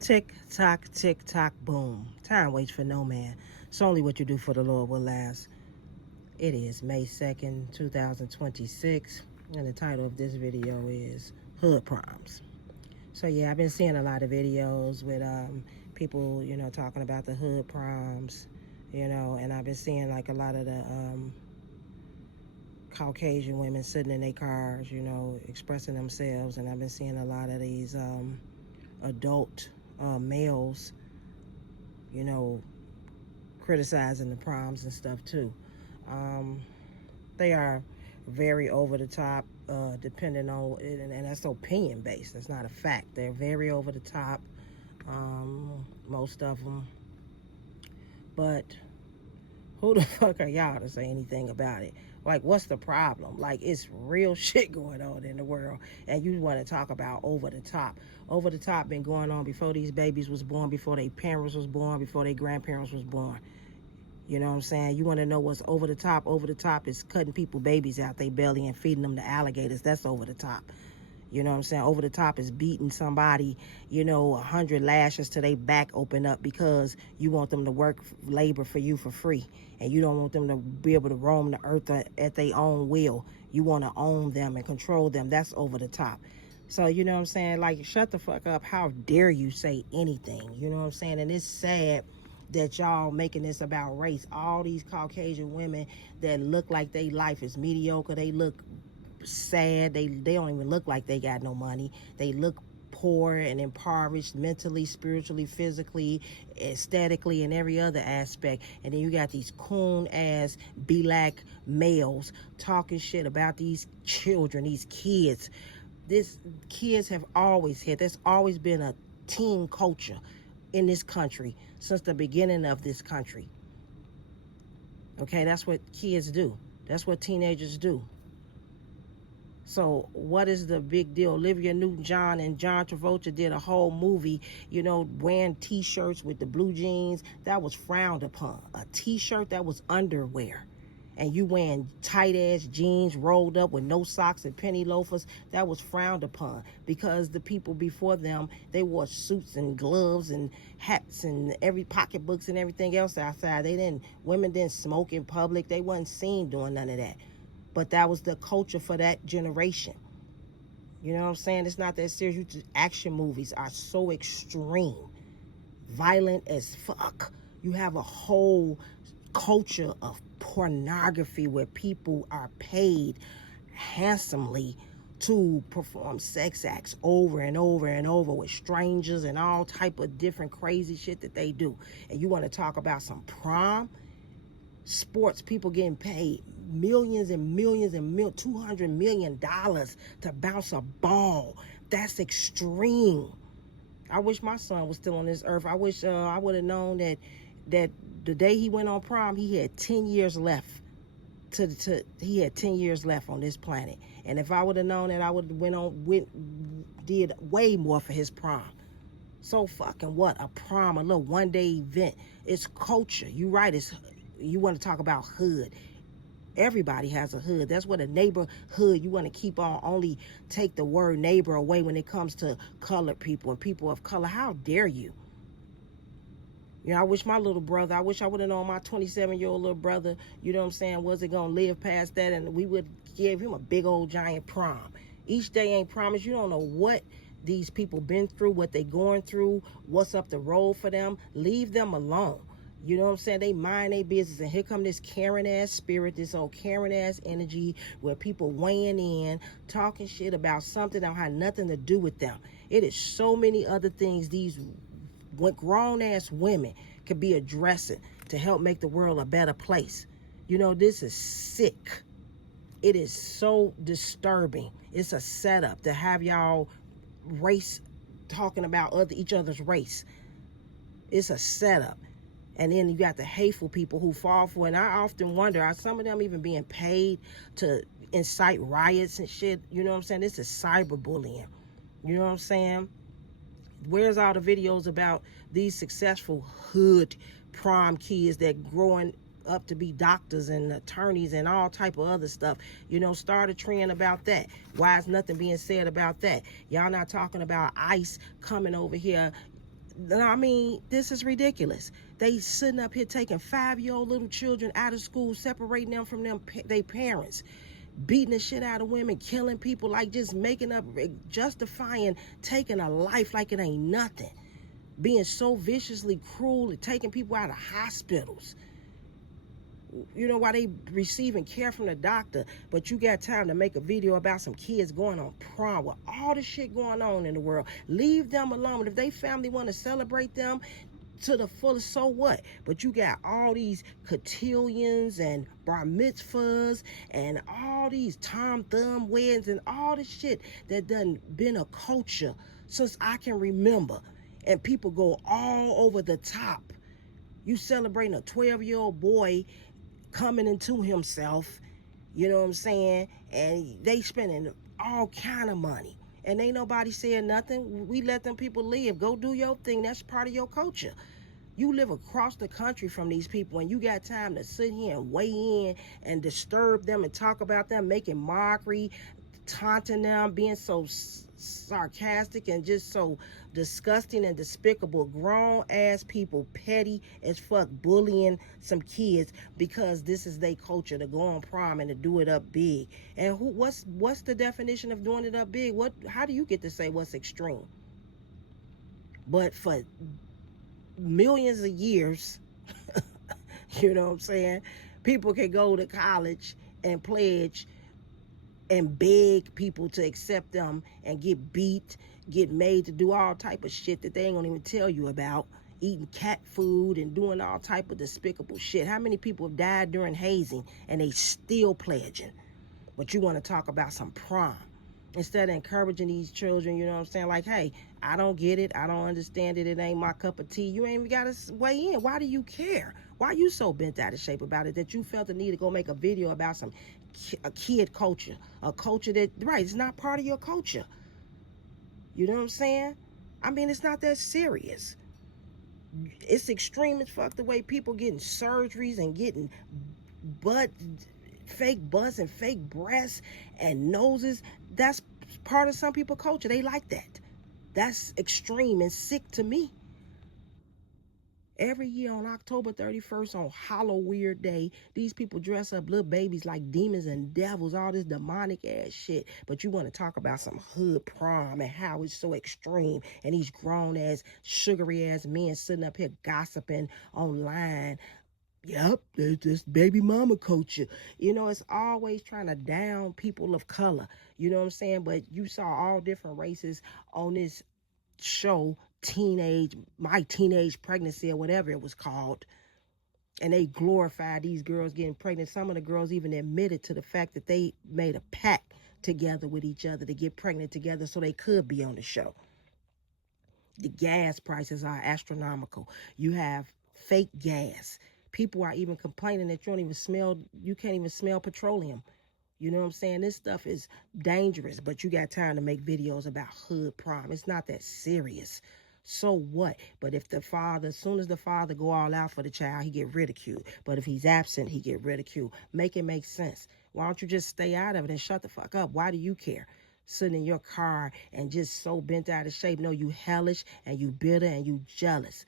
Tick tock, boom. Time waits for no man. It's only what you do for the Lord will last. It is May 2nd, 2026, and the title of this video is Hood Proms. So, yeah, I've been seeing a lot of videos with people, talking about the hood proms, and I've been seeing like a lot of the Caucasian women sitting in their cars, expressing themselves, and I've been seeing a lot of these adult males, you know, criticizing the proms and stuff too. Um, they are very over the top, depending on, and that's opinion based. That's not a fact. They're very over the top, most of them. But who the fuck are y'all to say anything about it? Like, what's the problem? Like, it's real shit going on in the world, and you want to talk about over the top. Over the top been going on before these babies was born, before their parents was born, before their grandparents was born. You know what I'm saying? You want to know what's over the top? Over the top is cutting people babies out their belly and feeding them to alligators. That's over the top. You know what I'm saying? Over the top is beating somebody, 100 lashes till they back open up because you want them to work labor for you for free. And you don't want them to be able to roam the earth at their own will. You want to own them and control them. That's over the top. So, you know what I'm saying? Like, shut the fuck up. How dare you say anything? You know what I'm saying? And it's sad that y'all making this about race. All these Caucasian women that look like their life is mediocre. They look sad. They don't even look like they got no money. They look poor and impoverished mentally, spiritually, physically, aesthetically, and every other aspect. And then you got these coon ass black males talking shit about these children, these kids. This kids have always had. There's always been a teen culture in this country since the beginning of this country. Okay, that's what kids do. That's what teenagers do. So what is the big deal? Olivia Newton-John and John Travolta did a whole movie, wearing t-shirts with the blue jeans. That was frowned upon. A t-shirt, that was underwear. And you wearing tight-ass jeans rolled up with no socks and penny loafers, that was frowned upon. Because the people before them, they wore suits and gloves and hats and every pocketbooks and everything else outside. Women didn't smoke in public. They wasn't seen doing none of that. But that was the culture for that generation. You know what I'm saying? It's not that serious. Action movies are so extreme, violent as fuck. You have a whole culture of pornography where people are paid handsomely to perform sex acts over and over and over with strangers and all type of different crazy shit that they do. And you want to talk about some prom? Sports people getting paid millions and millions and $200 million to bounce a ball. That's extreme. I wish my son was still on this earth. I wish I would have known that the day he went on prom, he had 10 years left. He had 10 years left on this planet. And if I would have known that, I would have did way more for his prom. So fucking what? A prom, a little one-day event. It's culture. You right. You want to talk about hood. Everybody has a hood. That's what a neighborhood, you want to keep on, only take the word neighbor away when it comes to colored people and people of color. How dare you? I wish I would have known my 27-year-old little brother, you know what I'm saying, wasn't going to live past that, and we would give him a big old giant prom. Each day ain't promised. You don't know what these people been through, what they going through, what's up the road for them. Leave them alone. You know what I'm saying? They mind their business. And here come this Karen ass spirit, this old Karen ass energy where people weighing in, talking shit about something that had nothing to do with them. It is so many other things these grown ass women could be addressing to help make the world a better place. This is sick. It is so disturbing. It's a setup to have y'all race talking about each other's race. It's a setup. And then you got the hateful people who fall for it. And I often wonder, are some of them even being paid to incite riots and shit? You know what I'm saying? This is cyberbullying. You know what I'm saying? Where's all the videos about these successful hood prom kids that growing up to be doctors and attorneys and all type of other stuff? Start a trend about that. Why is nothing being said about that? Y'all not talking about ICE coming over here I mean, this is ridiculous. They sitting up here taking 5-year-old little children out of school, separating them from them their parents, beating the shit out of women, killing people, like just making up, justifying taking a life like it ain't nothing, being so viciously cruel and taking people out of hospitals. You know, while they receiving care from the doctor, but you got time to make a video about some kids going on prom with all the shit going on in the world. Leave them alone. If they family want to celebrate them to the fullest, so what? But you got all these cotillions and bar mitzvahs and all these Tom Thumb weddings and all the shit that done been a culture since I can remember. And people go all over the top. You celebrating a 12-year-old boy coming into himself, you know what I'm saying? And they spending all kind of money. And ain't nobody saying nothing. We let them people live. Go do your thing. That's part of your culture. You live across the country from these people and you got time to sit here and weigh in and disturb them and talk about them, making mockery, taunting them, being so sarcastic and just so disgusting and despicable. Grown ass people, petty as fuck, bullying some kids because this is their culture, to go on prom and to do it up big. And what's the definition of doing it up big? How do you get to say what's extreme? But for millions of years, you know what I'm saying, people can go to college and pledge and beg people to accept them and get beat, get made to do all type of shit that they ain't gonna even tell you about, eating cat food and doing all type of despicable shit. How many people have died during hazing and they still pledging? But you want to talk about some prom instead of encouraging these children, you know what I'm saying? Like, hey, I don't get it, I don't understand it, it ain't my cup of tea. You ain't even got to weigh in. Why do you care? Why are you so bent out of shape about it that you felt the need to go make a video about some a kid culture, a culture that, right, it's not part of your culture? You know what I'm saying? I mean, it's not that serious. It's extreme as fuck the way people getting surgeries and getting butt, fake butts and fake breasts and noses. That's part of some people's culture. They like that. That's extreme and sick to me. Every year on October 31st, on Halloween Day, these people dress up little babies like demons and devils, all this demonic ass shit. But you want to talk about some hood prom and how it's so extreme, and these grown ass, sugary ass men sitting up here gossiping online. Yep, there's this baby mama culture. You know, it's always trying to down people of color. You know what I'm saying? But you saw all different races on this show, My Teenage Pregnancy, or whatever it was called. And they glorified these girls getting pregnant. Some of the girls even admitted to the fact that they made a pact together with each other to get pregnant together so they could be on the show. The gas prices are astronomical. You have fake gas. People are even complaining that you can't even smell petroleum. You know what I'm saying? This stuff is dangerous, but you got time to make videos about hood prom. It's not that serious. So what? But if the father, as soon as the father go all out for the child, he get ridiculed. But if he's absent, he get ridiculed. Make it make sense. Why don't you just stay out of it and shut the fuck up? Why do you care? Sitting in your car and just so bent out of shape. No, you hellish and you bitter and you jealous.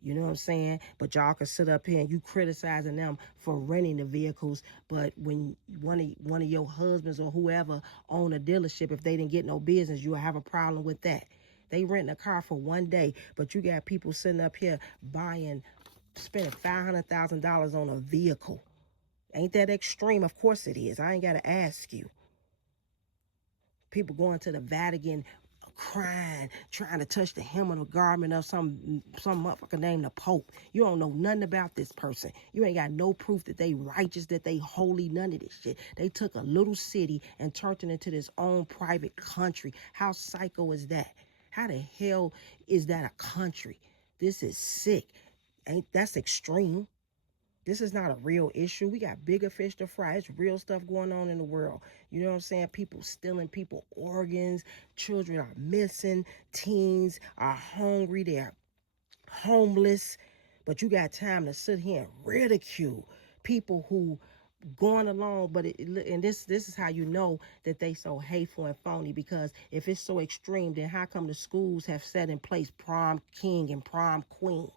You know what I'm saying? But y'all can sit up here and you criticizing them for renting the vehicles. But when one of your husbands or whoever own a dealership, if they didn't get no business, you'll have a problem with that. They rent a car for one day, but you got people sitting up here spending $500,000 on a vehicle. Ain't that extreme? Of course it is. I ain't got to ask you. People going to the Vatican crying, trying to touch the hem of the garment of some motherfucker named the Pope. You don't know nothing about this person. You ain't got no proof that they righteous, that they holy, none of this shit. They took a little city and turned it into this own private country. How psycho is that? How the hell is that a country? This is sick. That's extreme. This is not a real issue. We got bigger fish to fry. It's real stuff going on in the world. You know what I'm saying? People stealing people organs. Children are missing. Teens are hungry. They're homeless. But you got time to sit here and ridicule people who going along, but and this is how you know that they so hateful and phony, because if it's so extreme, then how come the schools have set in place prom king and prom queen?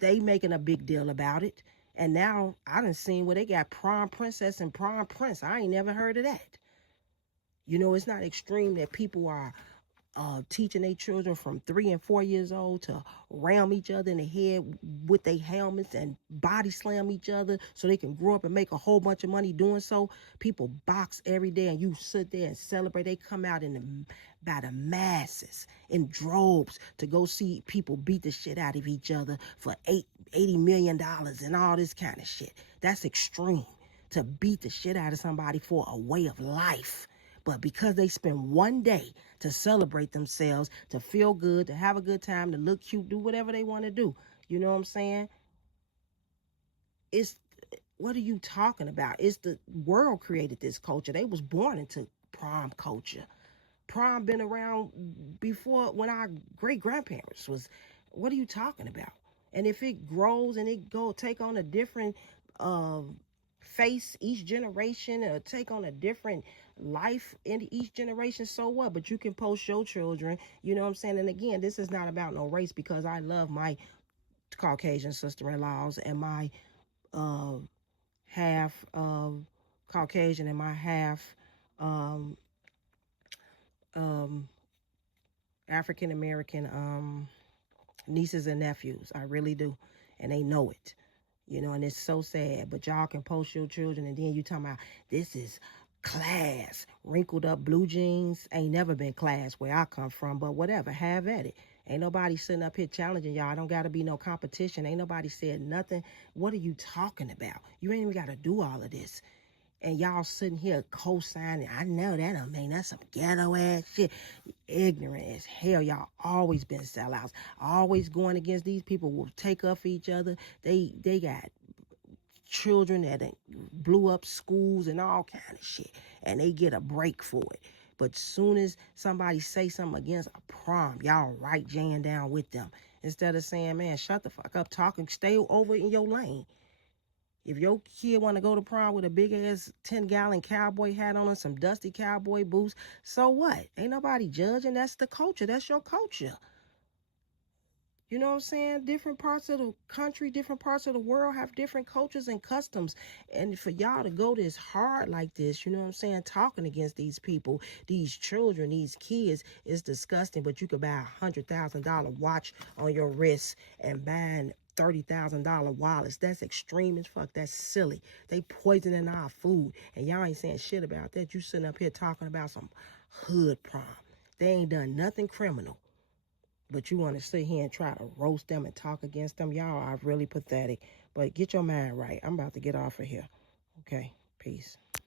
They making a big deal about it. And now I done seen where they got prom princess and prom prince. I ain't never heard of that. It's not extreme that people are teaching their children from 3 and 4 years old to ram each other in the head with their helmets and body slam each other so they can grow up and make a whole bunch of money doing so. People box every day and you sit there and celebrate. They come out by the masses in droves to go see people beat the shit out of each other for $80 million and all this kind of shit. That's extreme, to beat the shit out of somebody for a way of life. But because they spend one day to celebrate themselves, to feel good, to have a good time, to look cute, do whatever they want to do. You know what I'm saying? It's What are you talking about? It's the world created this culture. They was born into prom culture. Prom been around before, when our great grandparents was. What are you talking about? And if it grows and it go take on a different uh, face each generation, or take on a different life in each generation, so what? But you can post your children, you know what I'm saying? And again, this is not about no race, because I love my Caucasian sister-in-laws and my uh, half Caucasian and my half um, um, African American nieces and nephews. I really do. And they know it. And it's so sad. But y'all can post your children and then you talking about this is class. Wrinkled up blue jeans. Ain't never been class where I come from, but whatever. Have at it. Ain't nobody sitting up here challenging y'all. Don't got to be no competition. Ain't nobody said nothing. What are you talking about? You ain't even got to do all of this. And y'all sitting here co-signing. I know that don't mean that's some ghetto ass shit. Ignorant as hell. Y'all always been sellouts. Always going against these people. Will take up for each other. They got children that blew up schools and all kind of shit, and they get a break for it. But soon as somebody say something against a prom, y'all right jam down with them, instead of saying, man, shut the fuck up, talking, stay over in your lane. If your kid want to go to prom with a big ass 10-gallon cowboy hat on and some dusty cowboy boots, so what? Ain't nobody judging. That's the culture. That's your culture. You know what I'm saying? Different parts of the country, different parts of the world have different cultures and customs. And for y'all to go this hard like this, you know what I'm saying? Talking against these people, these children, these kids is disgusting. But you could buy $100,000 watch on your wrist and buying $30,000 wallets. That's extreme as fuck. That's silly. They poisoning our food. And y'all ain't saying shit about that. You sitting up here talking about some hood prom. They ain't done nothing criminal. But you want to sit here and try to roast them and talk against them. Y'all are really pathetic. But get your mind right. I'm about to get off of here. Okay, peace.